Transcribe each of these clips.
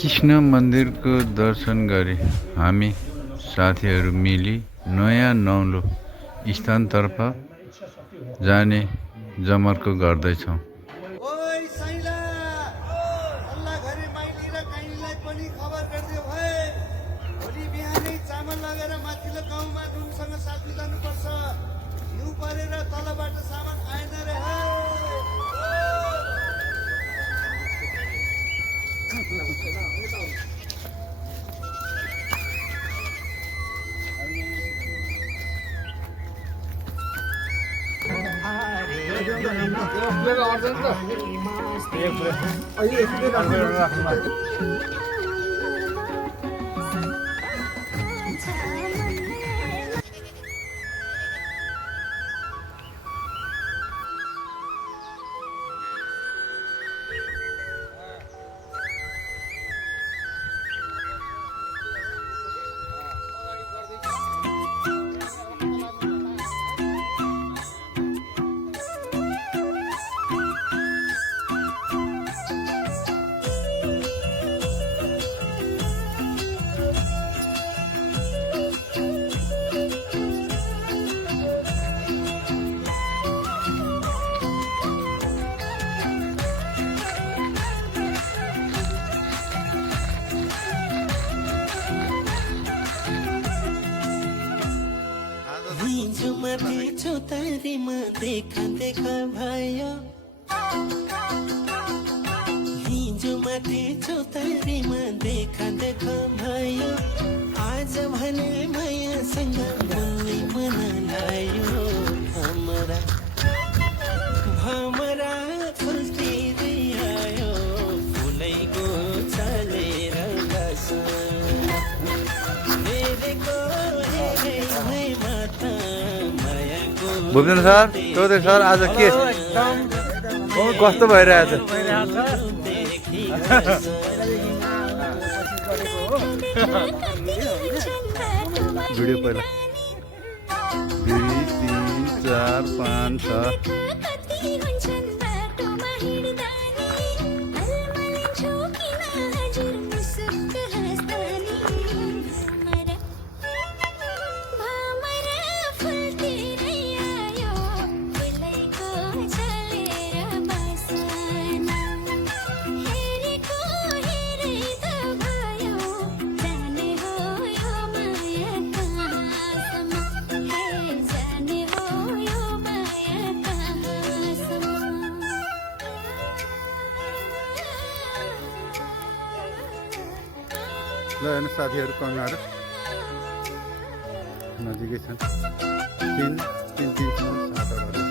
कृष्ण मन्दिरको दर्शन गरी हामी साथीहरू मिली नयाँ नौलो स्थानतर्फ जाने जमर्को गर्दैछौँ। ओइ साइला अल्लाह घरे माइली र काइलीलाई पनि खबर गरिदियो भए भोलि बिहानै चामल लगेर माथिल्लो गाउँमा नुनसँग साथी जानुपर्छ। हिउँ परेर तलबाट सामान आएन रे हे। चौतारीमा देखा देखा भयो हिजो माथि चौतारीमा देखा देखा भयो आज भने मायासँग बोल्ने मन लायो भमरा फुल्टिँदै आयो फुलैको चलेर बस हेरेको हेरै माता भूपेन्द्र सर, चौधरी सर, आज के कस्तो भइरहेछ? भिडियो पहिला 2 3 4 5 6 ल हेर्नु साथीहरू कङ्गाहरू नजिकै छन् 3 3 3 7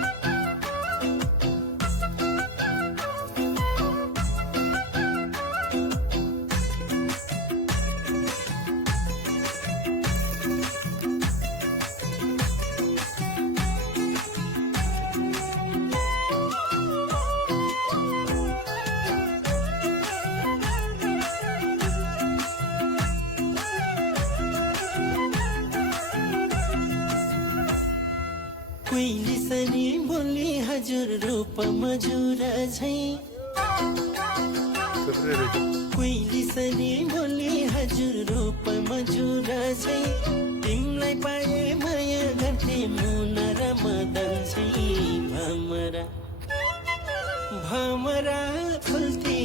कोइली सनी बोली हजुर रूप मजुरा झै कोइली सनी बोली हजुर रूप मजुरा झै तिमीलाई पाए माया गर्थे मुना र मदन झै भमरा फुल्थे